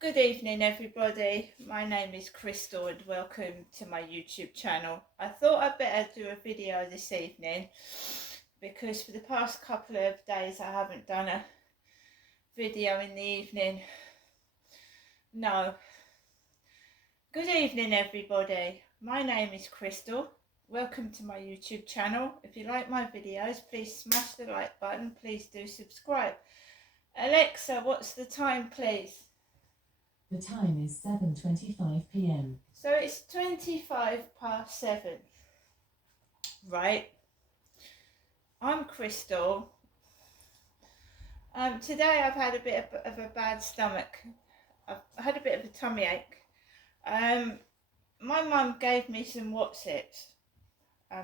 Good evening, everybody. My name is Crystal and welcome to my YouTube channel. I thought I'd better do a video this evening because for the past couple of days I haven't done a video in the evening. No. Good evening, everybody. My name is Crystal. Welcome to my YouTube channel. If you like my videos, please smash the like button. Please do subscribe. Alexa, what's the time, please? The time is 7:25 p.m. So it's 7:25. Right. I'm Crystal. Today I've had a bit of a bad stomach. I've had a bit of a tummy ache. My mum gave me some Wotsits.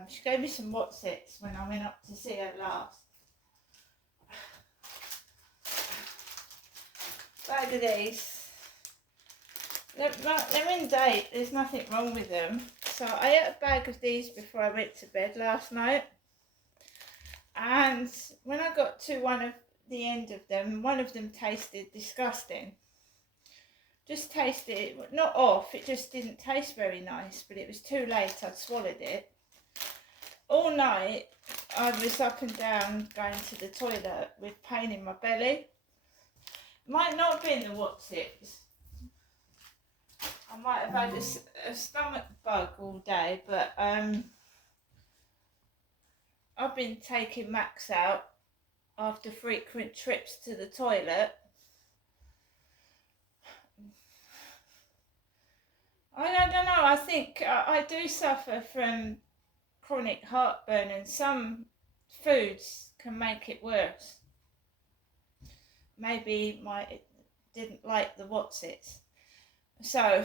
She gave me some Wotsits when I went up to see her last. Bag of these. They're in date, there's nothing wrong with them. So I ate a bag of these before I went to bed last night. And when I got to the end of them, one of them tasted disgusting. Just tasted it, not off, it just didn't taste very nice, but it was too late, I'd swallowed it. All night I was up and down going to the toilet with pain in my belly. Might not have been the Wotsits. I might have had a stomach bug all day, but I've been taking Max out after frequent trips to the toilet. I don't know, I think I do suffer from chronic heartburn and some foods can make it worse. Maybe didn't like the Wotsits. So,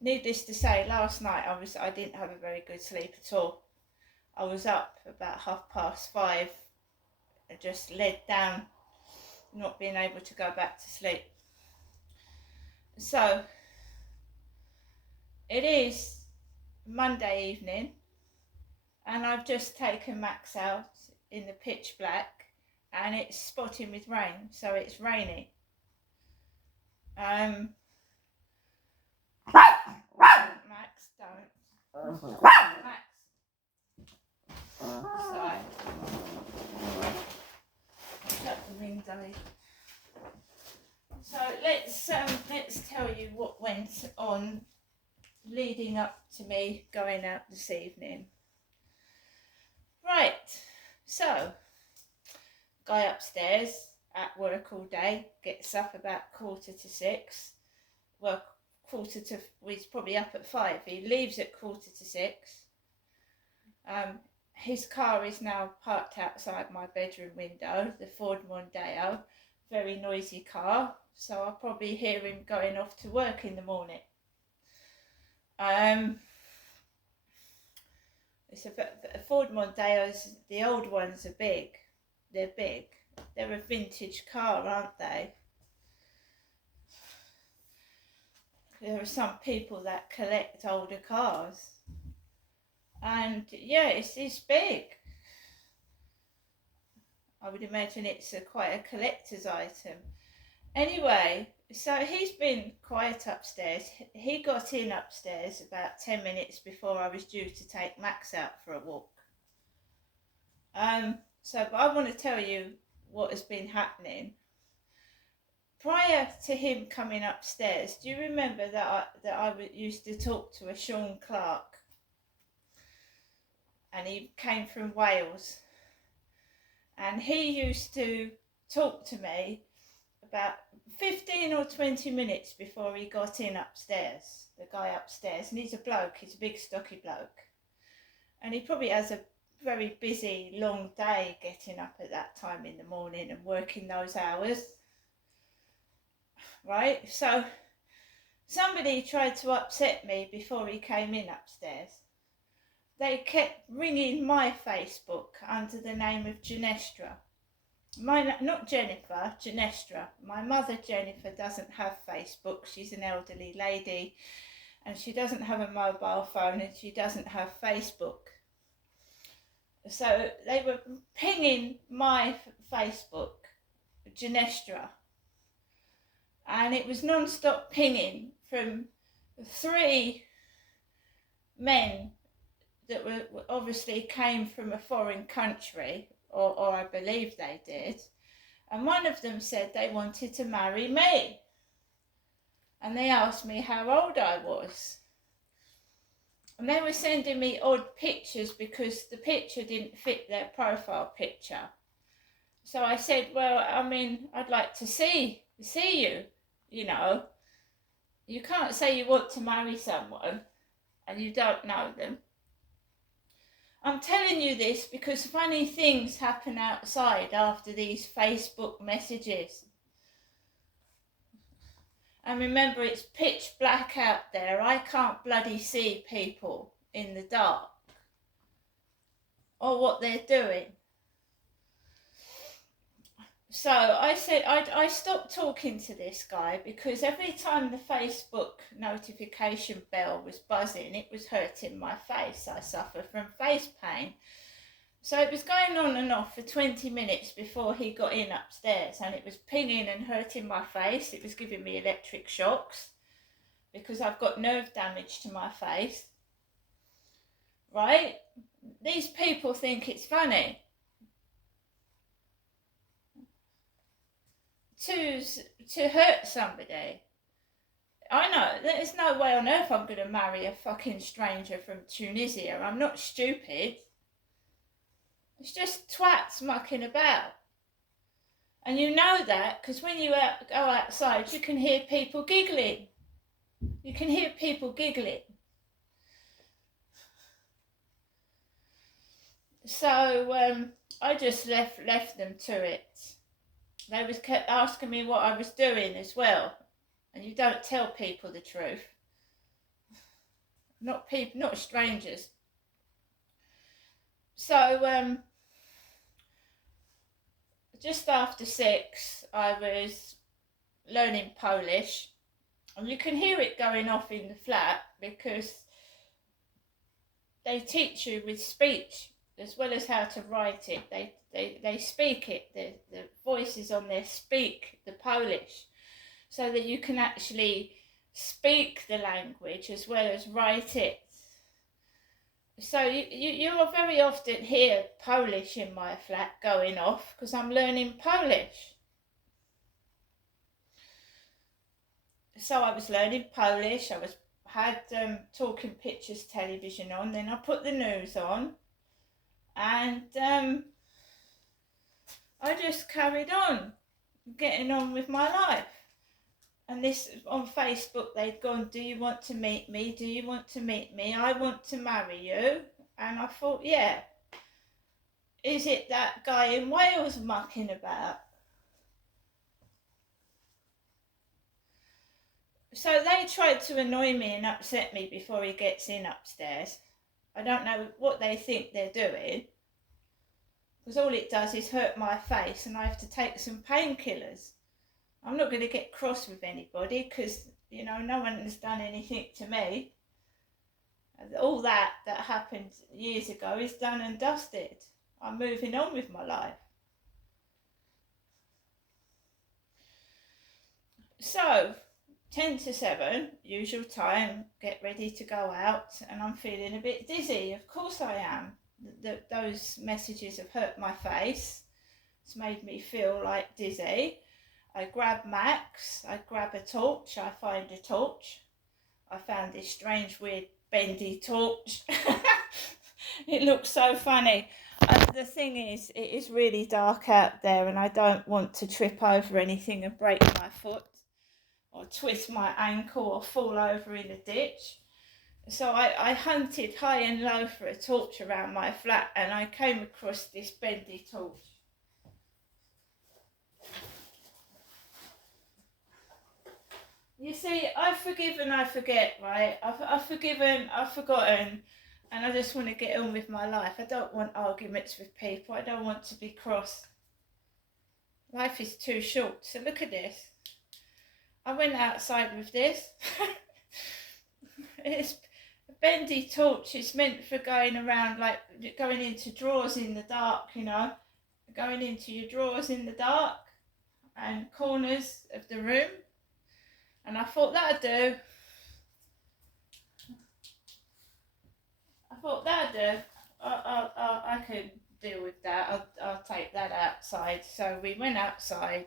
needless to say, last night I didn't have a very good sleep at all. I was up about 5:30, just led down, not being able to go back to sleep. So, it is Monday evening, and I've just taken Max out in the pitch black, and it's spotting with rain, so it's raining. Max, don't. Max. So, shut the window. So let's tell you what went on leading up to me going out this evening. Right, so guy upstairs at work all day, gets up about 5:45. Well, he's probably up at 5. He leaves at 5:45. His car is now parked outside my bedroom window, the Ford Mondeo, very noisy car, so I'll probably hear him going off to work in the morning. It's a Ford Mondeos, the old ones are big. They're big. They're a vintage car, aren't they? There are some people that collect older cars. And yeah, it's big. I would imagine it's quite a collector's item. Anyway, so he's been quiet upstairs. He got in upstairs about 10 minutes before I was due to take Max out for a walk. But I want to tell you what has been happening. Prior to him coming upstairs, do you remember that I used to talk to a Sean Clark? And he came from Wales. And he used to talk to me about 15 or 20 minutes before he got in upstairs, the guy upstairs. And he's a bloke, he's a big stocky bloke. And he probably has a very busy, long day getting up at that time in the morning and working those hours. Right? So somebody tried to upset me before he came in upstairs. They kept ringing my Facebook under the name of Genestra. Not Jennifer, Genestra. My mother, Jennifer, doesn't have Facebook. She's an elderly lady and she doesn't have a mobile phone and she doesn't have Facebook. So they were pinging my Facebook, Genestra. and it was non-stop pinging from 3 men that were obviously came from a foreign country, or I believe they did, and one of them said they wanted to marry me, and they asked me how old I was, and they were sending me odd pictures because the picture didn't fit their profile picture. So I said, well, I mean, I'd like to see you, you know. You can't say you want to marry someone and you don't know them. I'm telling you this because funny things happen outside after these Facebook messages. And remember, it's pitch black out there. I can't bloody see people in the dark or what they're doing. So I said I stopped talking to this guy because every time the Facebook notification bell was buzzing, it was hurting my face. I suffer from face pain. So it was going on and off for 20 minutes before he got in upstairs, and it was pinging and hurting my face. It was giving me electric shocks because I've got nerve damage to my face. Right? These people think it's funny. To hurt somebody. I know, there's no way on earth I'm going to marry a fucking stranger from Tunisia. I'm not stupid. It's just twats mucking about. And you know that because when you go outside, you can hear people giggling. You can hear people giggling. So I just left them to it. They kept asking me what I was doing as well, and you don't tell people the truth. Not strangers. So just after 6, I was learning Polish, and you can hear it going off in the flat because they teach you with speech as well as how to write it. They speak it. The voices on there speak the Polish, so that you can actually speak the language as well as write it. So you'll very often hear Polish in my flat going off because I'm learning Polish. So I was learning Polish. I had Talking Pictures television on. Then I put the news on, and I just carried on getting on with my life. And this, on Facebook, they'd gone, do you want to meet me? Do you want to meet me? I want to marry you. And I thought, yeah. Is it that guy in Wales mucking about? So they tried to annoy me and upset me before he gets in upstairs. I don't know what they think they're doing, because all it does is hurt my face and I have to take some painkillers. I'm not going to get cross with anybody because, you know, no one has done anything to me. All that happened years ago is done and dusted. I'm moving on with my life. So, 10 to 7, usual time, get ready to go out, and I'm feeling a bit dizzy. Of course I am. Those messages have hurt my face. It's made me feel like dizzy. I grab Max, I grab a torch, I find a torch. I found this strange, weird, bendy torch. It looks so funny. The thing is, it is really dark out there and I don't want to trip over anything and break my foot or twist my ankle or fall over in a ditch. So I hunted high and low for a torch around my flat, and I came across this bendy torch. You see, I've forgiven, I forget, right? I've forgiven, I've forgotten, and I just want to get on with my life. I don't want arguments with people. I don't want to be cross. Life is too short. So look at this. I went outside with this. It's a bendy torch. It's meant for going around, like going into drawers in the dark, you know, going into your drawers in the dark and corners of the room. And I thought that'd do. I could deal with that. I'll take that outside. So we went outside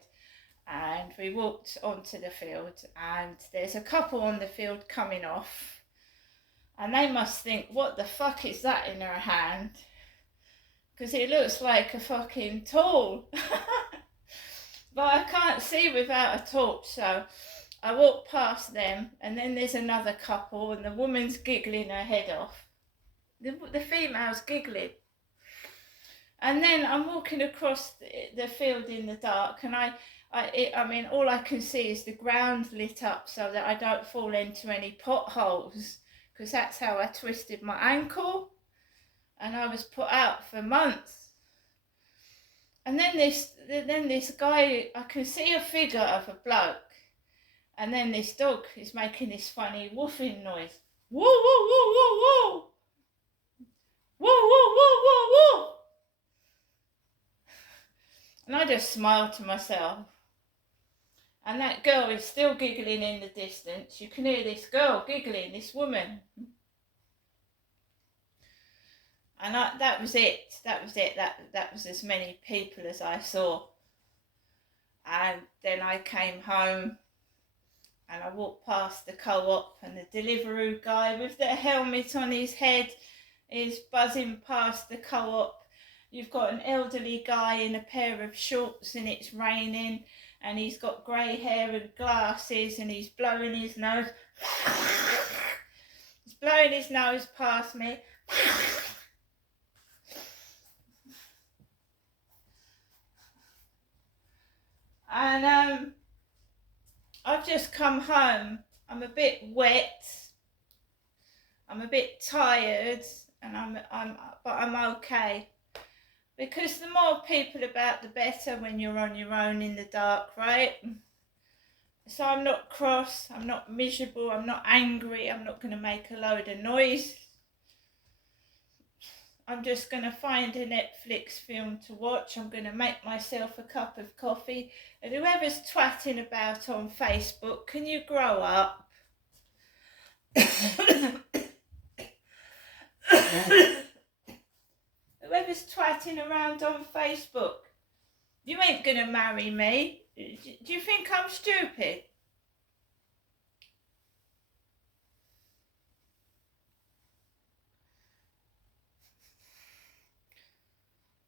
and we walked onto the field, and there's a couple on the field coming off, and they must think, what the fuck is that in her hand? Because it looks like a fucking tool. But I can't see without a torch, so I walk past them, and then there's another couple, and the woman's giggling her head off. The female's giggling. And then I'm walking across the field in the dark, and I mean, all I can see is the ground lit up so that I don't fall into any potholes, because that's how I twisted my ankle, and I was put out for months. And then this guy, I can see a figure of a bloke, and then this dog is making this funny woofing noise. Woo, woo, woo, woo, woo. Woo, woo, woo, woo, woo. And I just smiled to myself. And that girl is still giggling in the distance. You can hear this girl giggling, this woman. And that was it. That was as many people as I saw. And then I came home and I walked past the co-op, and the Deliveroo guy with the helmet on his head is buzzing past the co-op. You've got an elderly guy in a pair of shorts and it's raining, and he's got grey hair and glasses, and he's blowing his nose. He's blowing his nose past me. And I've just come home. I'm a bit wet. I'm a bit tired, and but I'm okay. Because the more people about, the better when you're on your own in the dark, right? So I'm not cross, I'm not miserable, I'm not angry, I'm not going to make a load of noise. I'm just going to find a Netflix film to watch. I'm going to make myself a cup of coffee. And whoever's twatting about on Facebook, can you grow up? Whoever's twatting around on Facebook, you ain't going to marry me. Do you think I'm stupid?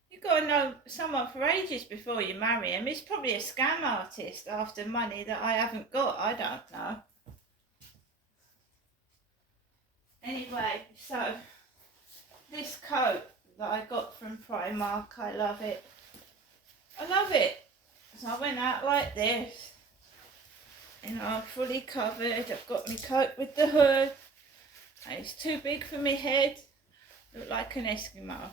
You've got to know someone for ages before you marry him. He's probably a scam artist after money that I haven't got. I don't know. Anyway, so this coat that I got from Primark, I love it. I love it. So I went out like this. You know, I'm fully covered. I've got my coat with the hood. And it's too big for my head. Look like an Eskimo.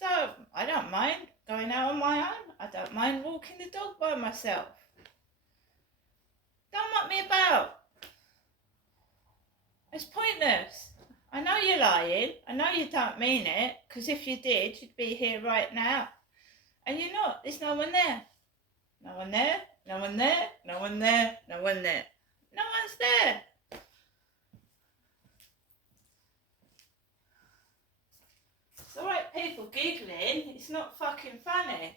So I don't mind going out on my own. I don't mind walking the dog by myself. Don't muck me about. It's pointless. I know you're lying. I know you don't mean it, because if you did, you'd be here right now. And you're not. There's no one there. No one there. No one there. No one there. No one there. No one's there. It's alright, people giggling. It's not fucking funny.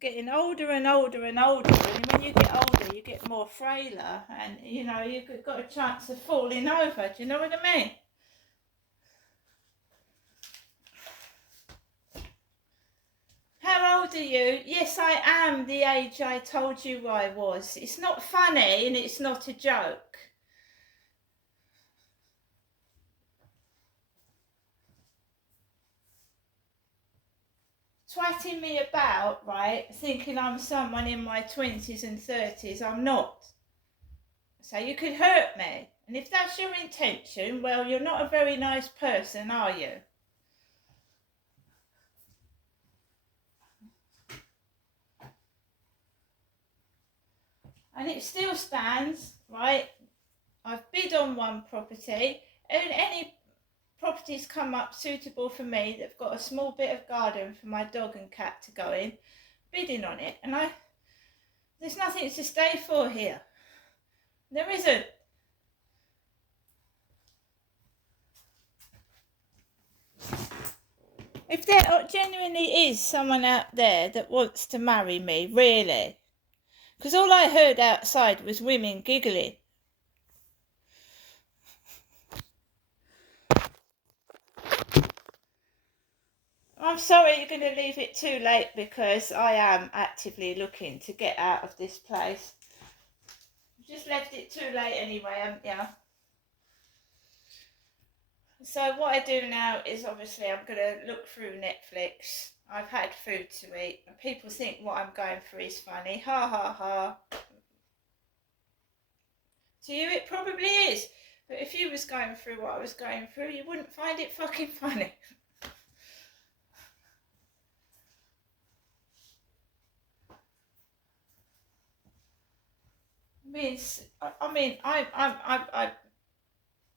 Getting older and older and older, and when you get older you get more frailer, and you know, you've got a chance of falling over. Do you know what I mean? How old are you? Yes, I am the age I told you I was. It's not funny and it's not a joke. Twatting me about, right, thinking I'm someone in my 20s and 30s, I'm not. So you could hurt me. And if that's your intention, well, you're not a very nice person, are you? And it still stands, right? I've bid on one property. And any properties come up suitable for me that've got a small bit of garden for my dog and cat to go in, bidding on it, and there's nothing to stay for here. There isn't. If there genuinely is someone out there that wants to marry me, really, because all I heard outside was women giggling. I'm sorry you're going to leave it too late, because I am actively looking to get out of this place. You've just left it too late anyway, haven't you? So what I do now is, obviously, I'm going to look through Netflix. I've had food to eat, and people think what I'm going through is funny. Ha ha ha. To you it probably is, but if you was going through what I was going through, you wouldn't find it fucking funny. I've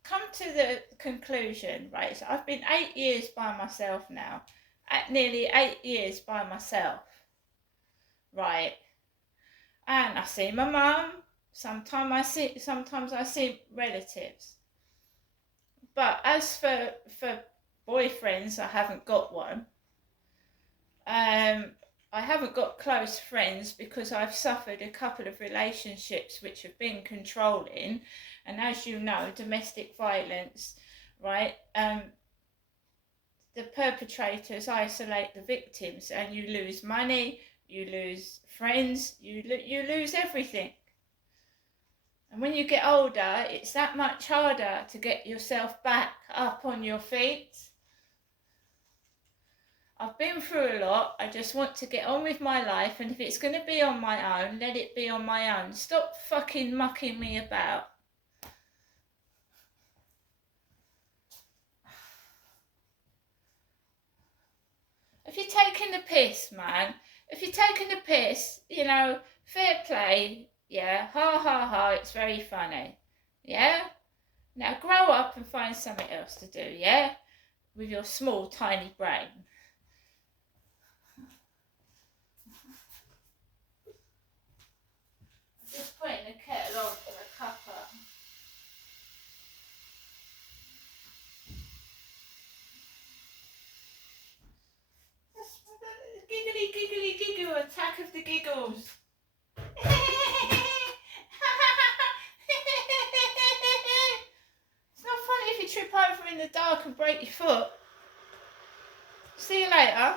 come to the conclusion, right? So I've been 8 years by myself now, nearly 8 years by myself, right? And I see my mum. Sometimes I see relatives. But as for boyfriends, I haven't got one. I haven't got close friends because I've suffered a couple of relationships which have been controlling, and as you know, domestic violence, right? The perpetrators isolate the victims, and you lose money, you lose friends, you lose everything. And when you get older, it's that much harder to get yourself back up on your feet. I've been through a lot. I just want to get on with my life, and if it's going to be on my own, let it be on my own. Stop fucking mucking me about. If you're taking the piss, man, if you're taking the piss, you know, fair play, yeah, ha ha ha, it's very funny, yeah? Now grow up and find something else to do, yeah? With your small, tiny brain. Just putting the kettle on for a cuppa. Giggly, giggly, giggle, attack of the giggles. It's not funny if you trip over in the dark and break your foot. See you later.